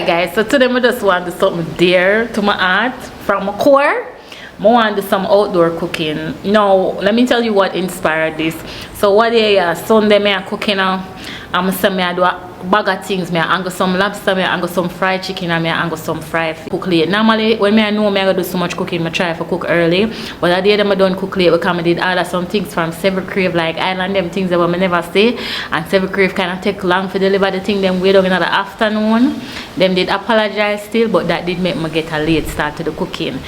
Alright guys, so today I just want to do something dear to my heart from my core. I want to do some outdoor cooking. Now, let me tell you what inspired this. So what day Sunday I cooking now. I'm saying I do a bag of things. I angle some lobster, I angle some fried chicken, and I angle some fried fish. Cook late. Normally, when I know I do so much cooking, I try to cook early. But that day I don't cook late because I did order some things from Seven Crave, like Island, them things that I never say. And Seven Crave kind of take long to deliver the thing. Them wait on in the afternoon. Them did apologize still, but that did make me get a late start to the cooking.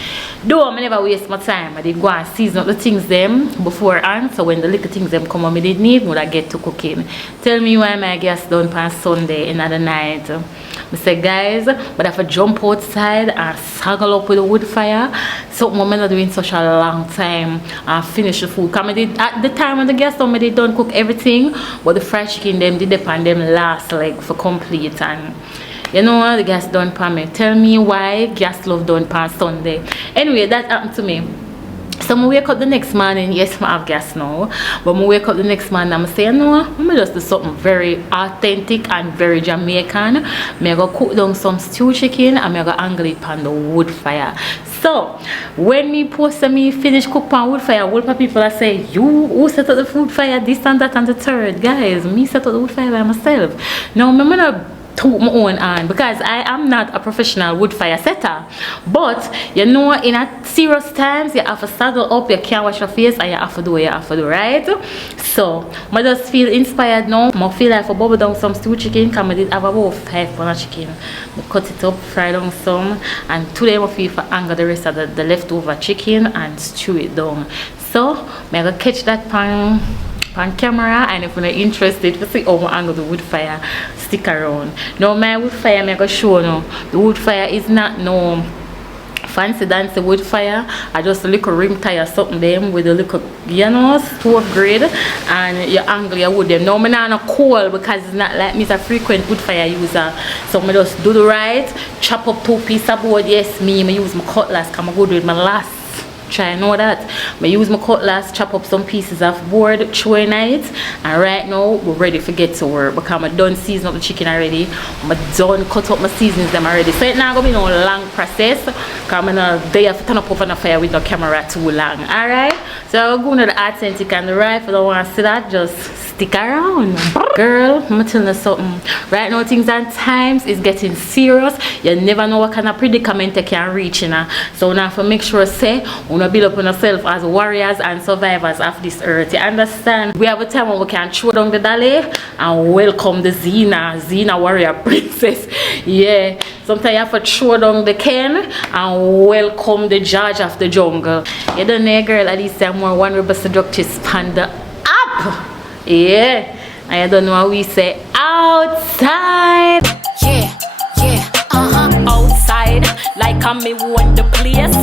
Though I never waste my time. I did go and season up the things them beforehand. So when the little things them come on, I did need, would I get to cooking. Tell me why my gas done on Sunday in the night. I say, guys, but if I jump outside and snuggle up with the wood fire, something I'm not doing such a long time and finish the food. Because I did, at the time when the gas done, I did don't cook everything, but the fried chicken them did depend them last like for complete. And you know the gas done for me. Tell me why gas love done on Sunday. Anyway, that happened to me. So I wake up the next morning, yes, I have gas now, but I wake up the next morning and I say, no, I'm just do something very authentic and very Jamaican. I'm going to cook down some stew chicken and I'm going to angle it on the wood fire. So, when me post me finish cook on wood fire, wood people are say, you who set up the food fire, this and that and the third. Guys, me set up the wood fire by myself. Now, I'm going to took my own hand because I am not a professional wood fire setter, but you know in a serious times you have to saddle up, you can't wash your face and you have to do what you have to do, right? So I just feel inspired now. I feel like for bubble down some stew chicken because I did have about 5 pounds of chicken. I cut it up, fry down some, and today I feel for anger the rest of the leftover chicken and stew it down. So I'm gonna catch that pan on camera, and if you're not interested to see how I angle the wood fire, stick around. Now my wood fire I'm gonna show you. The wood fire is not no fancy dancy wood fire. I just a little rim tire something them with a little, you know, stove grade, and you angle your wood them. Now I'm not coal because it's not like me a frequent wood fire user. So I just do the right, chop up 2 pieces of board. Yes, me use my cutlass because I'm good with my last. Try know that. I use my cutlass, chop up some pieces of board, throw in it, and right now we're ready to get to work because I'm done season up the chicken already. I'm done cut up my seasonings them already. So it's not gonna be no long process because I'm not there to turn up over the fire with no camera too long. Alright? So I'm going to the authentic and the right. If you don't want to see that, just stick around. Girl, I'm telling you something. Right now things and times is getting serious. You never know what kind of predicament you can reach in. So now for make sure say build up on yourself as warriors and survivors of this earth. You understand? We have a time when we can throw down the dolly and welcome the Xena warrior princess. Yeah. Sometimes you have to throw down the Ken and welcome the judge of the jungle. You don't know, girl, at least I'm more vulnerable seductress panda up. Yeah. I don't know how we say outside. Yeah, outside, like I'm me won the place.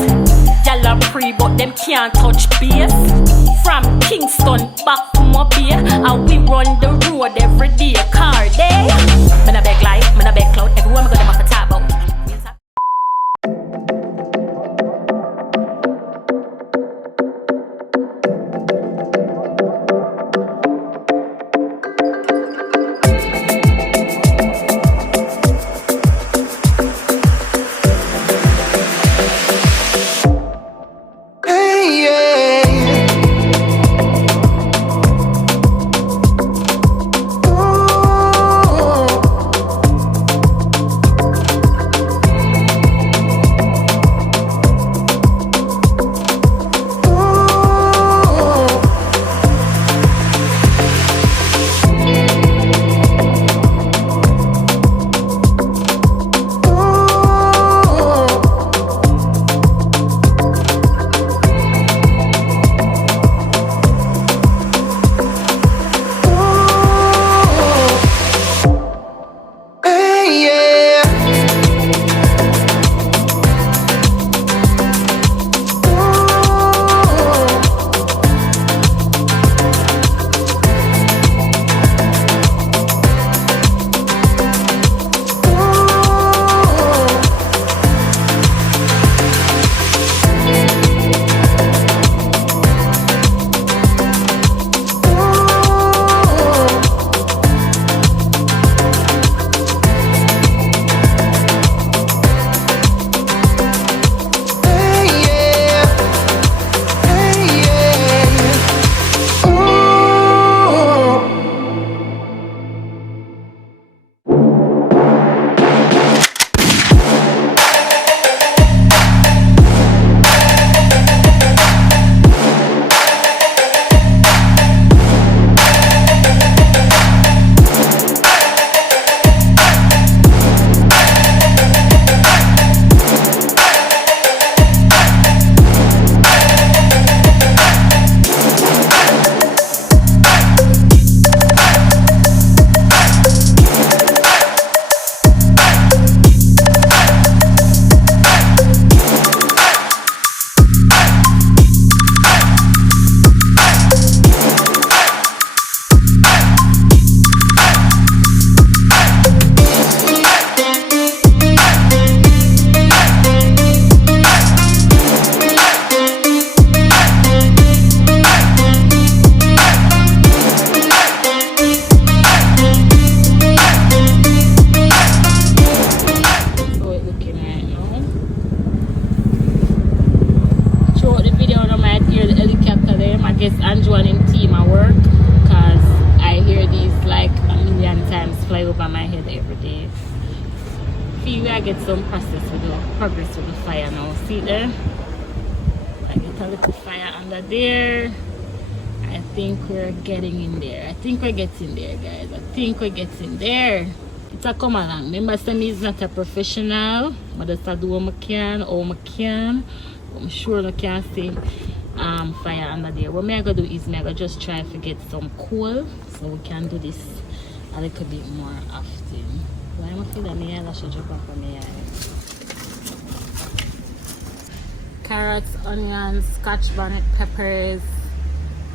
Y'all are free, but them can't touch base. From Kingston back to Mobile, and we run the road every day. Car day. Man a beg light, man a beg cloud. Everyone me got them off the top about. Ooh. on my head every day. See, I get some progress with the fire now. See there? I get a little fire under there. I think we're getting in there. I think we're getting there, guys. I think we're getting there. It's a come along. Remember, Sammy is not a professional. I just do what I can, I'm sure I can see fire under there. What I'm going to do is I'm going to just try to get some coal so we can do this a little bit more often. Why am I feeling my eyelashes drop off on my eye? Carrots, onions, scotch bonnet peppers,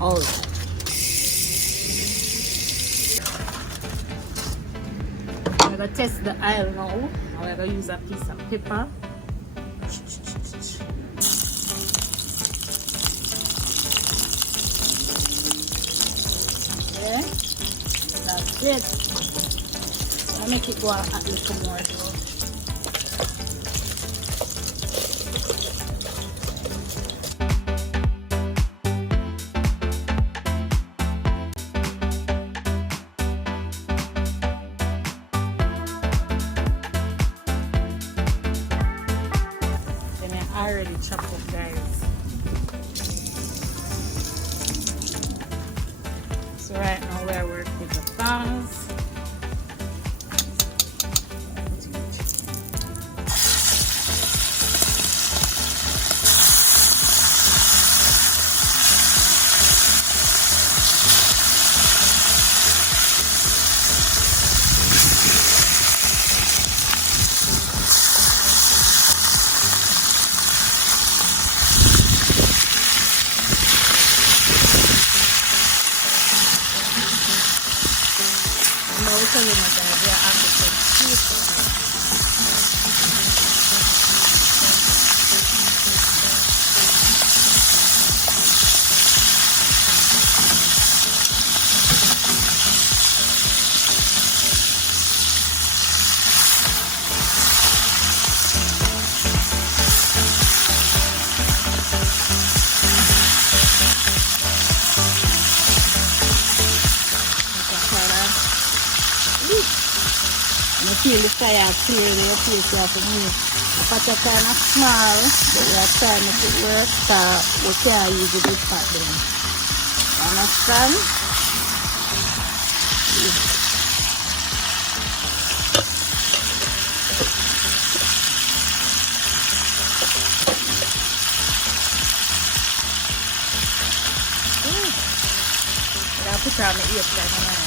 all that. I'm going to test the oil now. I'm going to use a piece of pepper. Okay, that's it. I'll make it go a little more though. Already chopped up, guys. So right now we're working with the tongs. Feel the fire clearly up here for me. But it's kind of small, but we are trying to make it work, so we can't use the big pot then. Understand? I'll put on the ears like that.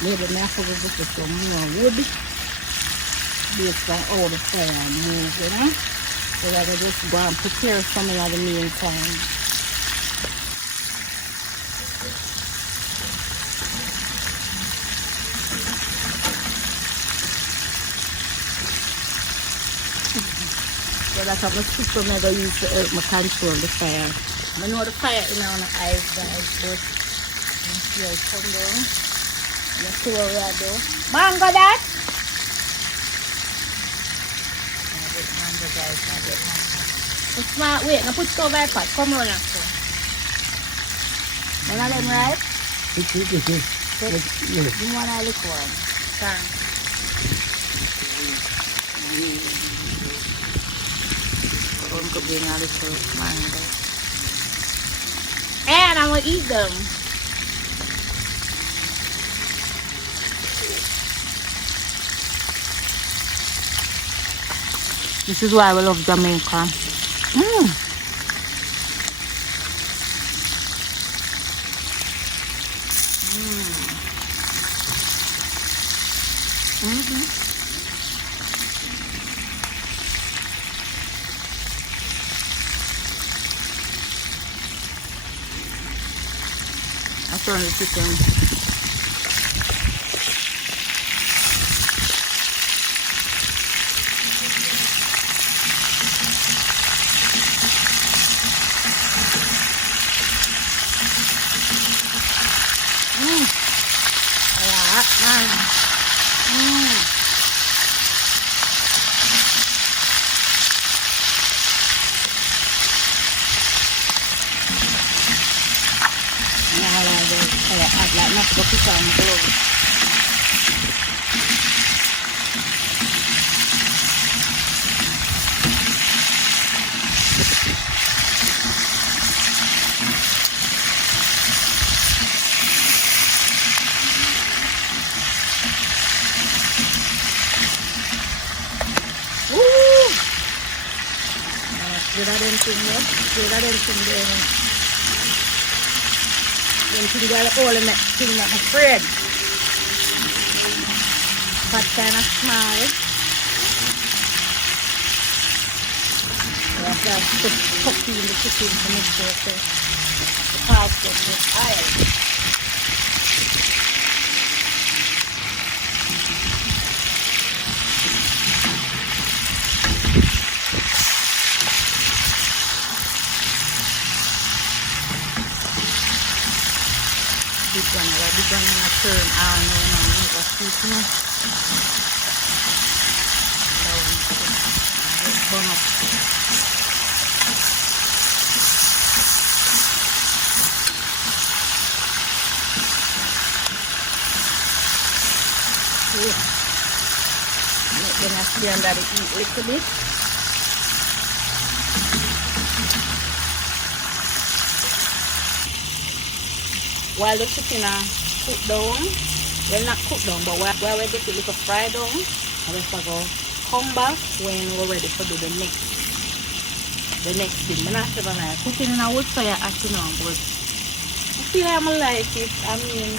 Maybe I have to go get some more wood based on all the fire move, you know? So I can just go and prepare some of the meantime. So that's how my sister I'm going to use to help me control the fire. I know the fire is on the eyes, guys, but you see how it come down. You see what we are doing? Mango that? Mango guys, mango. It's not, wait, now put it over my pot. Come on after. One of them right? You want a little one? Thanks. I'm going to bring a little mango. And I'm going to eat them. This is why I love Jamaica. turn the chicken. All in that thing that my friend. But kind of small. Yeah, just put in the chicken to make sure the parts of the oil. We're gonna turn on make a soup now. Burn up. Then I see under the heat a little bit. While the chicken cook down, well not cook down, but while we get it little fried down, and we're going to come back when we're ready to do the next thing. I'm not sure if I'm cooking in a wood fire after now, but I feel I'm like it. I mean,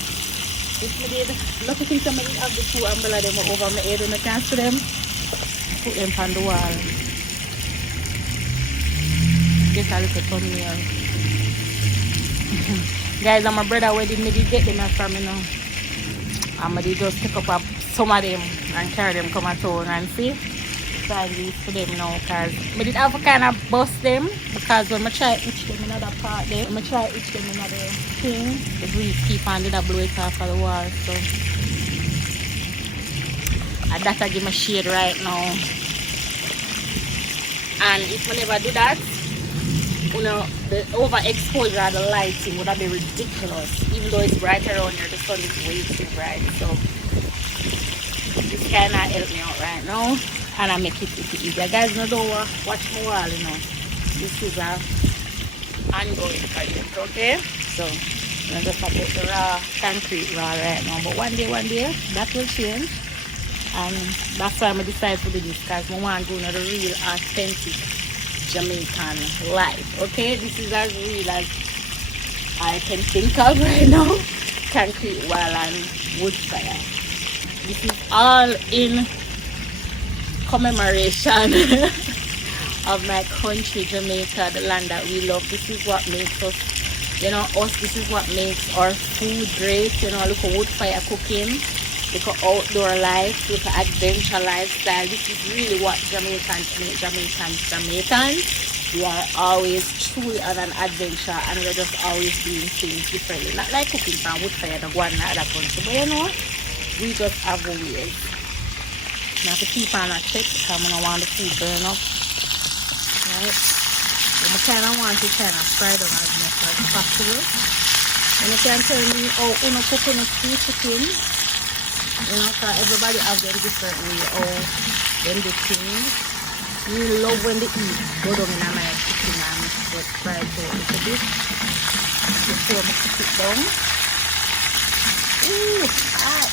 if I did, look at somebody have the two umbrella them over my head and I can't see them, put them on the wall. Get a little thumbnail. Guys, I'm my brother where did maybe get them from me now. I'm gonna just pick up some of them and carry them come at home and see. So I use for them now because I did have to kind of bust them because when I try to itch them in another part there, when I try to itch them in another thing, the breeze keep on did blow it off of the wall. So and that I give my shade right now. And if I never do that, you know, the overexposure of the lighting would have been ridiculous. Even though it's bright around here, the sun is way too bright. So this kind of help me out right now, and I make it easier. Guys, no don't watch my wall, you know. This is a ongoing project, okay? So I'm just about the raw concrete raw right now, but one day that will change, and that's why I decided to do this because I want to go to the real authentic Jamaican life. Okay, this is as real as I can think of right now. Concrete wall and wood fire. This is all in commemoration of my country, Jamaica, the land that we love. This is what makes us, you know, this is what makes our food great. You know, look at wood fire cooking, look at outdoor life, look at adventure lifestyle. This is really what Jamaicans make Jamaicans. We are always truly on an adventure, and we're just always doing things differently. Not like cooking from wood fire, the one in other country, but you know, we just have a way. You have to keep on a check because I don't want the food burn up. Right? But I kind of want to kind of fry them as much as possible. And you can tell me how you know cooking a stew chicken. You know, because everybody has their different way how they do things. We love when they eat. Go down in my chicken and just fry it a little bit before I cook it down. Ooh, hot.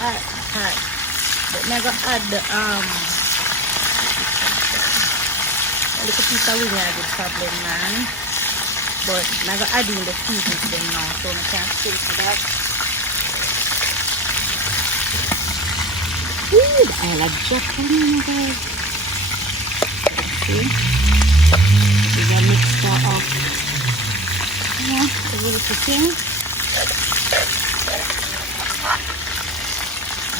But I'm going to add the a little piece of wing I did problem, man. But I'm going to add in the seasoning to them now, so I can still for that. Ooh, I like Japanese, guys. See? There's a mixture of Yeah, a little thing.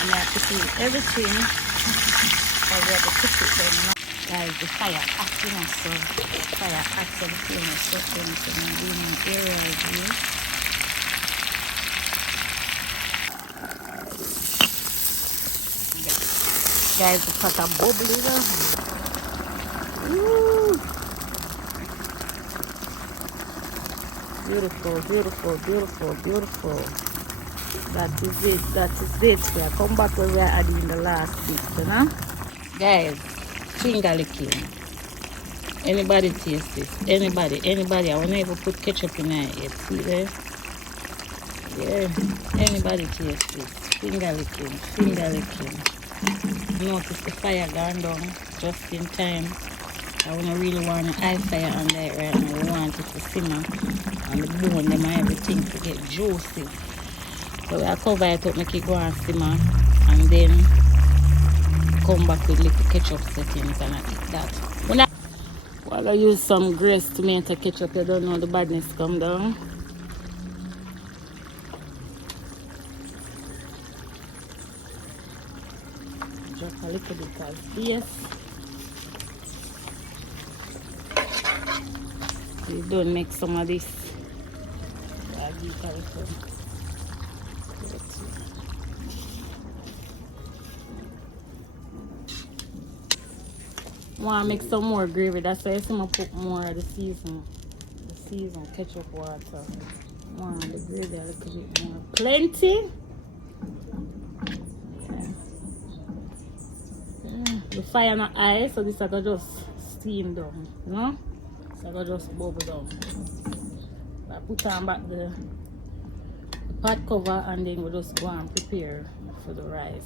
And I have to clean everything. I have to cook it then, you know. Guys, the fire hot, you know, so fire hot, so the flame is so thin, so I'm doing an area here. Guys, the pot are bubbling now. Woo! Beautiful, beautiful, beautiful, beautiful. That is it, that is it. We are come back where we are adding the last bit, you know? Guys, finger licking. Anybody taste this? Anybody? I won't even put ketchup in it yet. See there? Yeah. Anybody taste this? Finger licking. Notice the fire gone down just in time. I don't really want an high fire on that right now. I want it to simmer and the bone them and everything to get juicy. So I cover it up, make it go and simmer, and then come back with little ketchup settings and I eat that. While I use some grace tomato ketchup, you don't know the badness come down. Drop a little bit of this. You don't make some of this. Want to make some more gravy, that's why I'm going to put more of the season ketchup water. Want the gravy a little bit more. Plenty. Yeah. The fire not high, so this I go just steam down, you know? So I go just bubble down. So I put on back the pot cover and then we'll just go and prepare for the rice.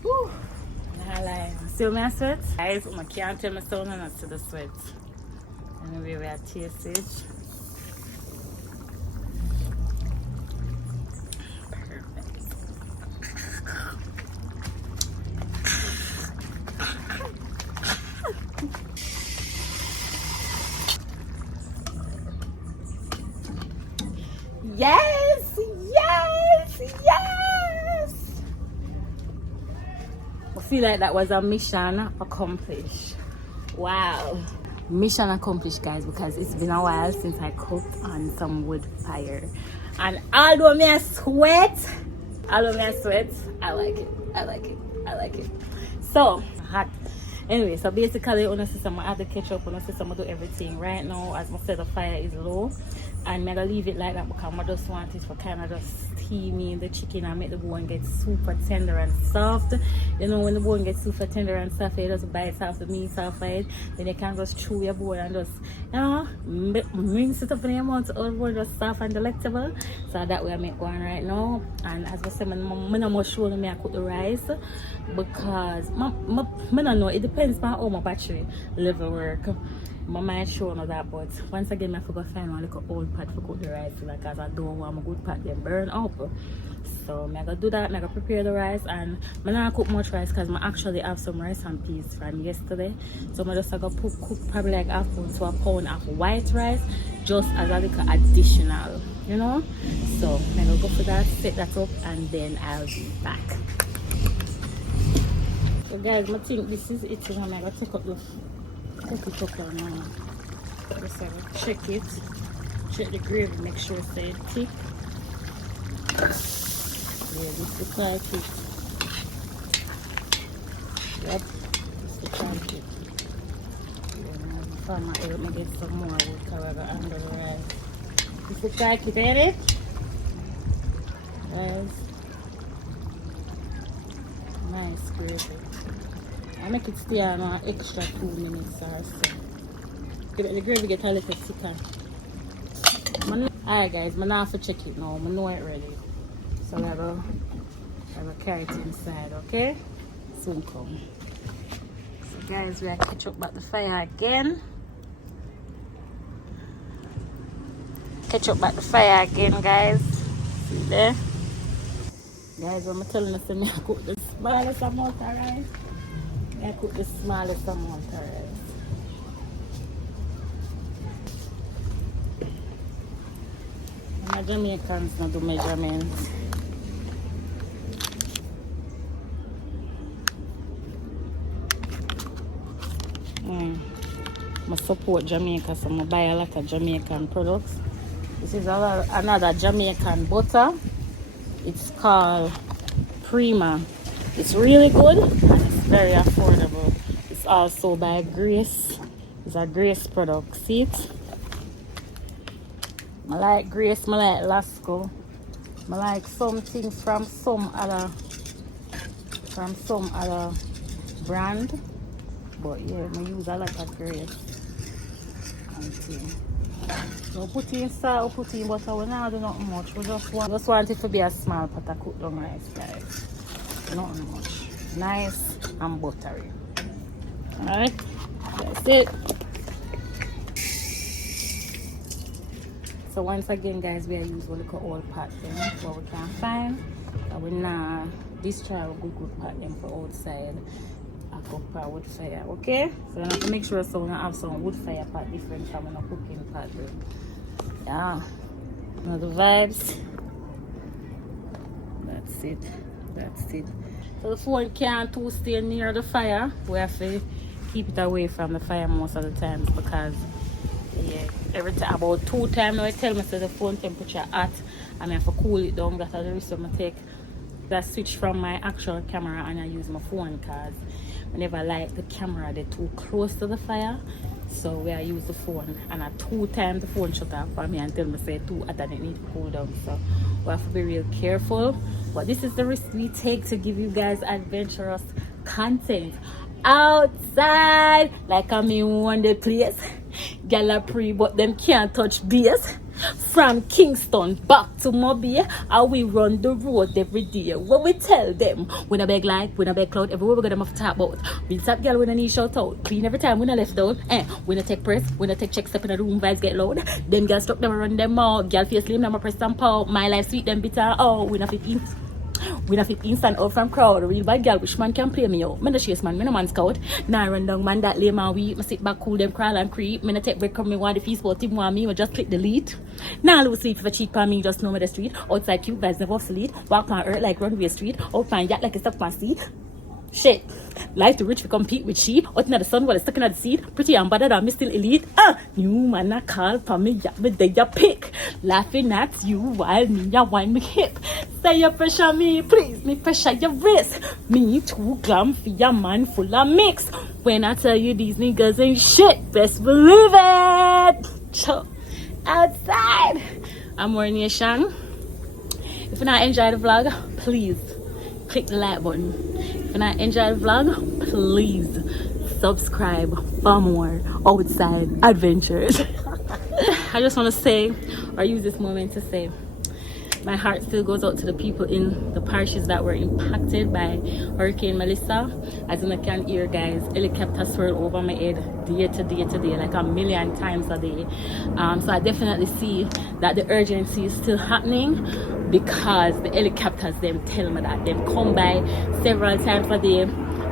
Whew. See my sweat? Guys, I can't tell my son not to the sweat. Anyway, we are taste it. Yes! I feel like that was a mission accomplished. Wow. Mission accomplished, guys, because it's been a while since I cooked on some wood fire. And although me I sweat, I like it. So, hot. Anyway, so basically, on the system, I add the ketchup, on the system, I do everything. Right now, as I said, the fire is low. And I'm going to leave it like that because I just want it for kind of just steaming the chicken and make the bone get super tender and soft. You know, when the bone gets super tender and soft, you just bite off the meat off it. Then you can just chew your bone and just, you know, mince it up in your mouth so the bone just soft and delectable. So that way I make one right now. And as I said, I'm not sure me I cook the rice because I don't know, it depends on how my battery level work. I might show you that, but once again I forgot to find one little old pot for cook the rice because I don't want my good pot to burn up. So I'm gonna do that. I'm gonna prepare the rice, and I'm not cook much rice because I actually have some rice and peas from yesterday. So I'm just gonna cook probably like half pound to a pound of white rice just as a little additional, you know. So I'm gonna go for that, set that up, and then I'll be back. So guys, I think this is it. I'm gonna take up the cook it up now. Just check it. Check the gravy, make sure it's thick. Yeah, this is the thick. Yep, this is the thick. Yeah, I'm gonna get some more wood cover under the rice. This is the thick, ready? Guys, nice gravy. I make it stay on an extra 2 minutes or so. The gravy get a little thicker. Alright guys, I'm not have to check it now. I know it ready. So I will carry it inside, okay? Soon come. So guys, we are catch up back the fire again. Catch up back the fire again, guys. See there? Guys, I'm telling us I cook the smallest amount of rice. I cook the smallest amount of rice. My Jamaicans not do measurements. I support Jamaica, so I buy a lot of Jamaican products. This is another Jamaican butter. It's called Prima. It's really good and it's very affordable. It's also by Grace. It's a Grace product. See it? I like Grace, I like Lasco. I like some things from some other brand. But yeah, I use a lot of Grace. So put in salt, put in butter. We don't do nothing much. We just want it to be a small pot of cooked down rice, guys. Nothing much. Nice and buttery. Alright, that's it. So once again, guys, we are using a little old pot then what we can find. And we now destroy a good pot them for outside. For wood fire, okay? So I have to make sure so we have some wood fire pot different from a cooking pot. Yeah. Now the vibes. That's it. That's it. So the phone can't too stay near the fire. We have to keep it away from the fire most of the times because yeah, every time about 2 times now I tell me so the phone temperature hot and I have to cool it down. That's the reason I take that switch from my actual camera and I use my phone because I never like the camera they're too close to the fire, so we use the phone and at 2 times the phone shut off for me and tell me say 2 at and it need to cool down, so we have to be real careful. But this is the risk we take to give you guys adventurous content outside. Like I'm in one day place gala pre but them can't touch base. From Kingston back to Mobile, and we run the road every day. When we tell them, we no beg light, we no beg cloud, everywhere we go them have to talk about. We stop girl, we no need shout out. Clean every time, we no left down. We no take press, we no take check step in the room, vibes get loud. Them girls stuck them run them out. Girl face slim, them a press and pow. My life sweet, them bitter. Oh, we no fit in. We not fit instant out from crowd. Real bad girl, which man can play me out? Me no chase man, me no man scout. Nah run down man that lay man weak. Me sit back cool them crawl and creep. Me no take break from me want the feast, but him want me, me just click delete. Nah lose sleep if a cheek on me, just know me the street. Outside cute vibes never obsolete. Walk on earth like runway street. Out fine yacht like a stuck on sea. Shit. Life too rich to compete with sheep. Out in the sun while it's stuck in the seed. Pretty and better than me still elite. New man I call for me, yeah, me they ya pick. Laughing at you while me ya wind me hip. Say you pressure me, please me pressure your wrist. Me too glam for your man full of mix. When I tell you these niggas ain't shit, best believe it. So, outside. I'm More Nation. If you not enjoy the vlog, please click the like button. If you not enjoy the vlog, please subscribe for more outside adventures. I just want to say, or use this moment to say, my heart still goes out to the people in the parishes that were impacted by Hurricane Melissa. As you can hear, guys, helicopters swirl over my head day to day to day, like a million times a day. So I definitely see that the urgency is still happening because the helicopters them tell me that them come by several times a day.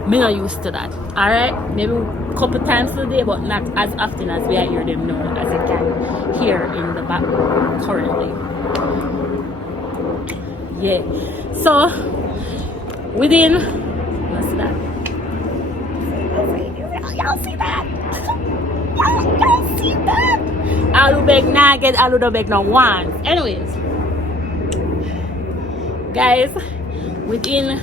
Me not used to that. Alright, maybe a couple times a day, but not as often as we are hear them now, as you can hear in the background currently. Yeah, so within, what's that? Y'all see that? Y'all see that? I'll beg now get I'll do beg no one. Anyways, guys, within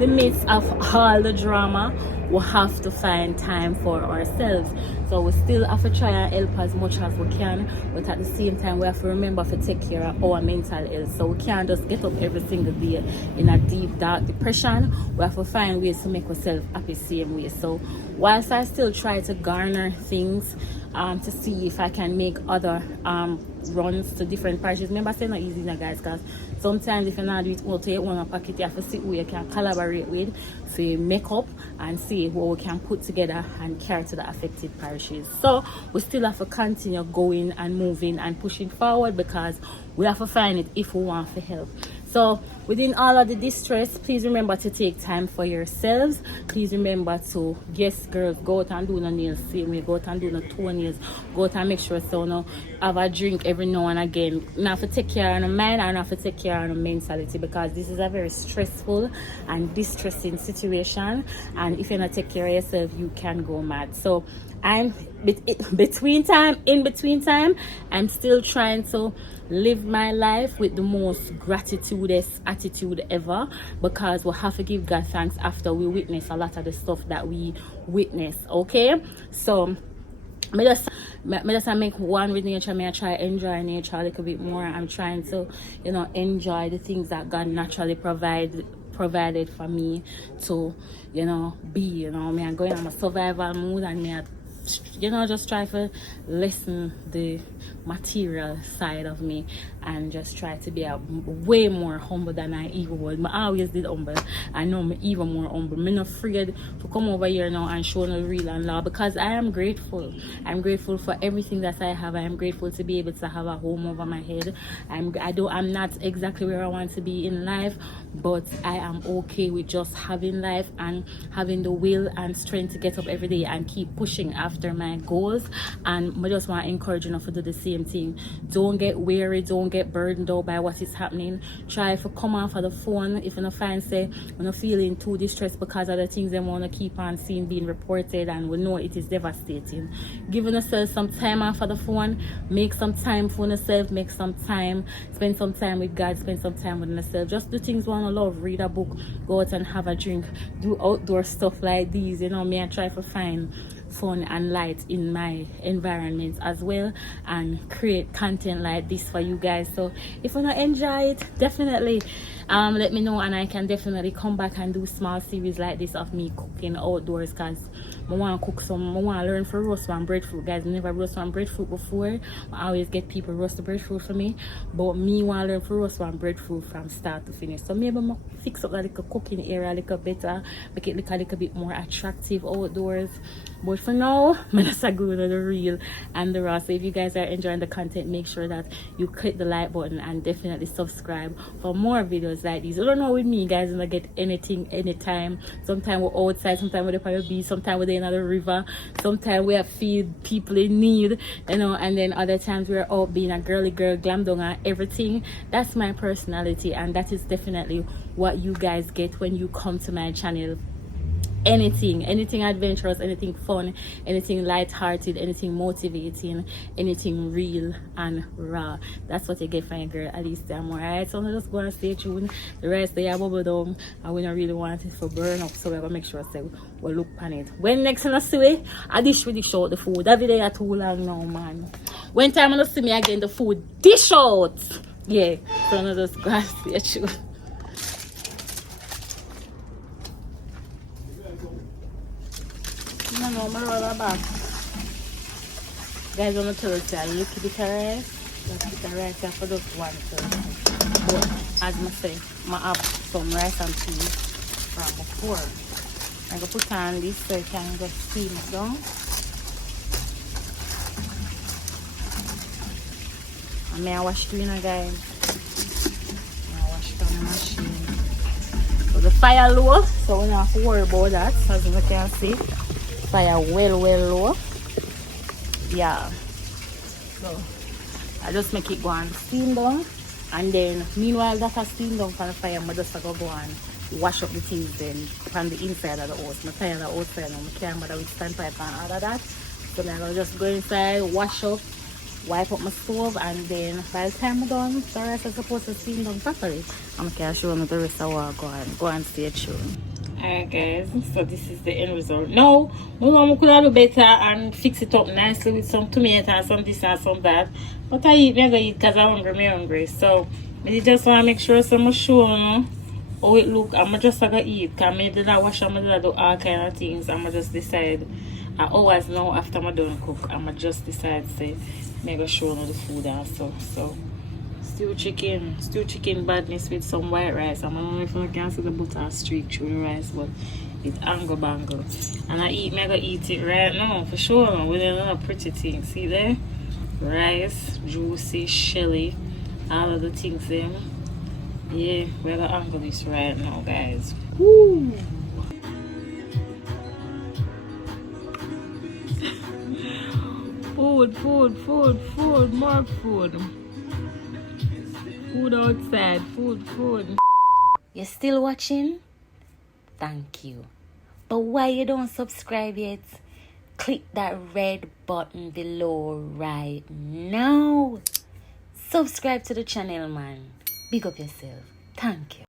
the midst of all the drama, we have to find time for ourselves. So we still have to try and help as much as we can, but at the same time we have to remember to take care of our mental health. So we can't just get up every single day in a deep dark depression. We have to find ways to make ourselves happy same way. So whilst I still try to garner things to see if I can make other runs to different parishes. Remember, it's not easy now, guys, because sometimes if you're not doing it all to your own pocket, you have to see who you can collaborate with, so you make up and see what we can put together and carry to the affected parishes. So we still have to continue going and moving and pushing forward because we have to find it if we want to help. So within all of the distress, please remember to take time for yourselves. Please remember to, yes girls, go out and do the nails same way, go out and do the toenails, go out and make sure so no have a drink every now and again. Not to take care of the mind and not to take care of the mentality, because this is a very stressful and distressing situation, and if you not take care of yourself, you can go mad. So I'm in between time, I'm still trying to live my life with the most gratitudeous attitude ever, because we have to give God thanks after we witness a lot of the stuff that we witness. Okay, so me just make one with nature. I try enjoy nature a little bit more. I'm trying to, you know, enjoy the things that God naturally provided for me to, you know, be, you know, me I'm going on a survival mood, and me you know, just try to lessen the material side of me and just try to be a way more humble than I even was. I always did humble. I know me even more humble. I'm not afraid to come over here now and show no real and law, because I am grateful. I'm grateful for everything that I have. I am grateful to be able to have a home over my head. I'm not exactly where I want to be in life, but I am okay with just having life and having the will and strength to get up every day and keep pushing after my goals. And I just want to encourage you to do the same thing. Don't get weary, don't get burdened out by what is happening. Try to come off of the phone if you don't find say you're not feeling too distressed because of the things they want to keep on seeing being reported, and we know it is devastating. Giving yourself some time off of the phone, make some time for yourself, make some time, spend some time with God, spend some time with yourself. Just do things you want to love, read a book, go out and have a drink, do outdoor stuff like these. You know, me I try to find fun and light in my environment as well, and create content like this for you guys. So if you want to enjoy it, definitely let me know, and I can definitely come back and do small series like this of me cooking outdoors, because I want to cook some, I want to learn for roast one breadfruit. Guys, I never roast one breadfruit before. I always get people roast the breadfruit for me, but me want to learn for roast one breadfruit from start to finish. So maybe I'm fix up that little cooking area a little better, make it look a little bit more attractive outdoors. But for now, I'm just going to the real and the raw. So if you guys are enjoying the content, make sure that you click the like button and definitely subscribe for more videos like these. I don't know with me, guys, and I get anything anytime. Sometimes we're outside, sometimes we're on the beach, sometimes we're in another river, sometimes we are feed people in need, you know, and then other times we're out being a girly girl, glam down and everything. That's my personality, and that is definitely what you guys get when you come to my channel. Anything adventurous, anything fun, anything light-hearted, anything motivating, anything real and raw. That's what you get from your girl, at least I'm alright. So let's go and stay tuned. The rest they are bubble down, and we don't really want it for burn up, so we're gonna make sure say we'll look on it. When next time I see it, I dish out the food. That video too long now, man. When time I see me again, the food dish out. Yeah, so let's just go and stay tuned. No, my roller back. Guys, I'm going to tell you, a little bit of rice. Let's put the rice here for just one thing. But as I say, I have some rice and peas from before. I'm going to put on this so it can just steam it down. And I wash it in, guys. I wash it on the machine. So the fire low, so we don't have to worry about that, as you can see. Fire well low. Yeah, so I just make it go and steam down, and then meanwhile that I steam down from the fire, I just go and wash up the things then from the inside of the house. I'm tired of the outside now, I can't bother with standpipe and all of that. So then I'll just go inside, wash up, wipe up my stove, and then by the time I'm done, the rest is supposed to steam down properly. I'm going to show you the rest of what I go and stay tuned. Alright guys, so this is the end result. Now, I could have do better and fix it up nicely with some tomato and some this and some that. But I'm going to eat because I'm hungry. So, I just want to make sure some show you how it look. I'm just going to eat because I did not wash, I did not do all kind of things. I'm just decide, I always know after I'm done cook, I'm just decide to say, I'm going to show you the food also. So, stew chicken badness with some white rice. I don't know if I can see the butter streak through the rice, but it's angle bangle. And I'm gonna eat it right now for sure with another pretty thing. See there? Rice, juicy, shelly, all of the things there. Yeah, we're gonna angle this right now, guys. Woo! Food, more food. Food outside, food. You still watching? Thank you. But why you don't subscribe yet? Click that red button below right now. Subscribe to the channel, man. Big up yourself. Thank you.